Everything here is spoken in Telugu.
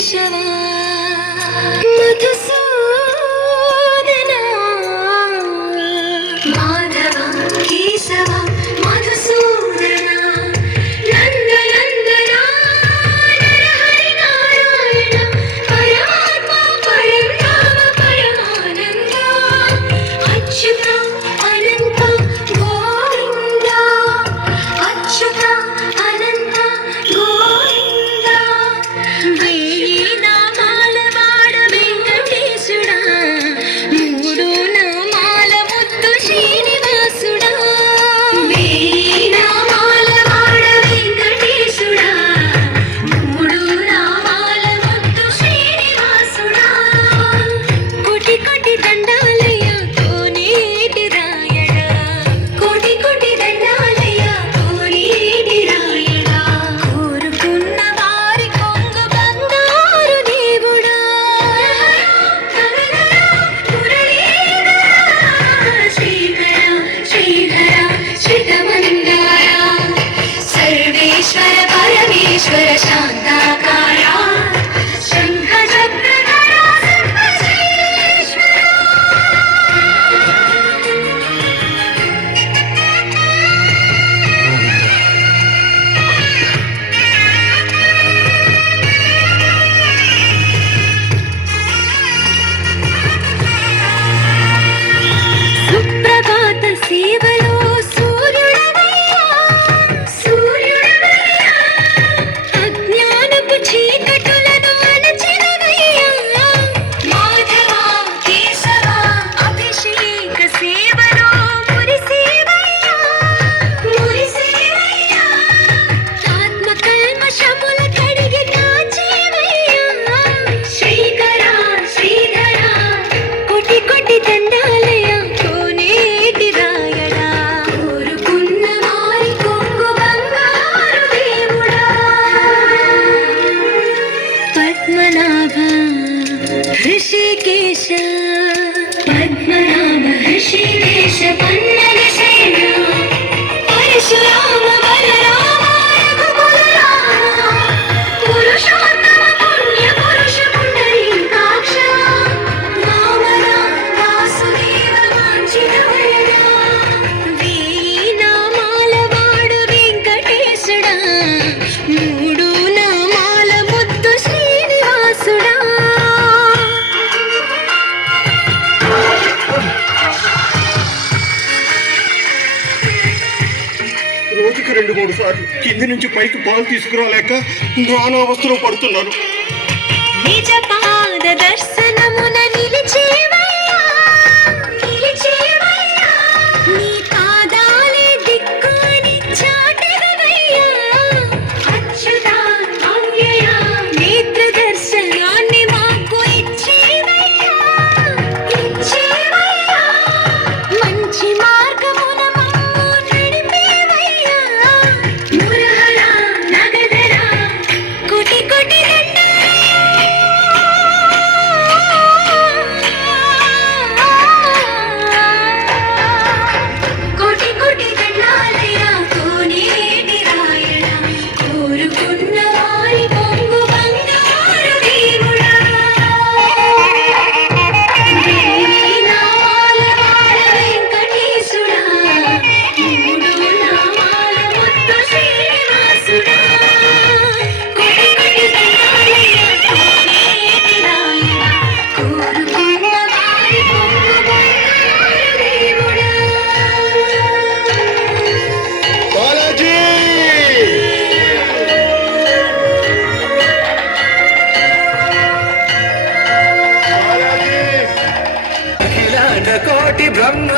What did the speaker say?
什么你却越想她 ऋषिकेश రోజుకి రెండు మూడు సార్లు కింది నుంచి పైకి పాలు తీసుకురాలేక నానావస్థలో పడుతున్నాను నీ పాదాలే దిక్కు నిచ్చా